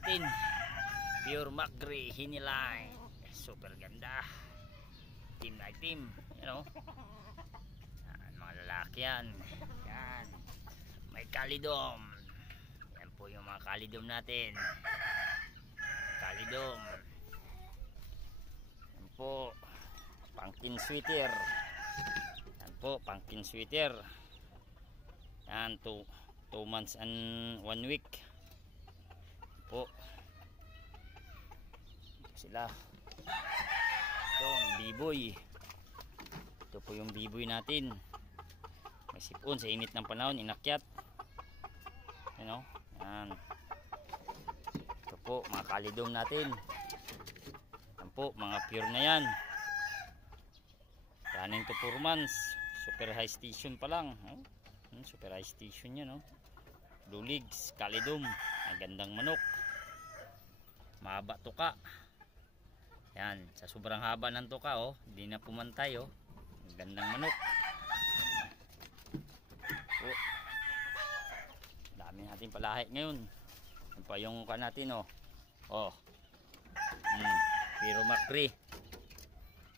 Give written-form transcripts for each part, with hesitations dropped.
natin. Pure Macri Hiniline. Super ganda. Team na team. You know. Yan, mga lalaki yan. Yan. May kalidom. Yan po yung mga kalidom natin. Kalidom. Yan po. Pumpkin sweater. Yan po. Pumpkin sweater. Yan. 2 months and 1 week. Yan po. Ito sila. Ito ang biboy. Ito po yung biboy natin. May sipon sa init ng panahon. Inakyat. You know? Yan. Ito po mga kalidom natin. Yan po mga pure na yan. Running to 4 months. Super high station pa lang. Oh. Super high station yan. Oh. Blue legs. Kalidom. Ang gandang manok. Mahaba tuka. Yan. Sa sobrang haba ng tuka. Oh. Hindi na pumantay. Oh. Ang gandang manok. Oh. Dami natin palahi ngayon. Yan pa yung ka natin. Oh. Oh. Pure Macri.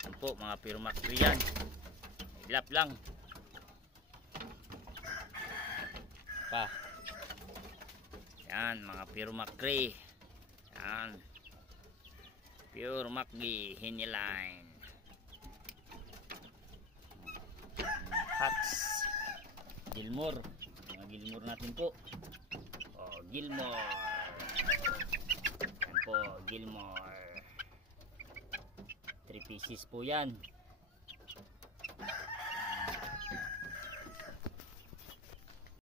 Yan po mga Pure Macri yan. Ilap lang. Pa. Yan mga Pure Macri. Yan. Pure Macri Hiniline. Hats. Gilmore. Mga Gilmore natin po. Oh, Gilmore. Yan po, Gilmore. 3 pieces po yan.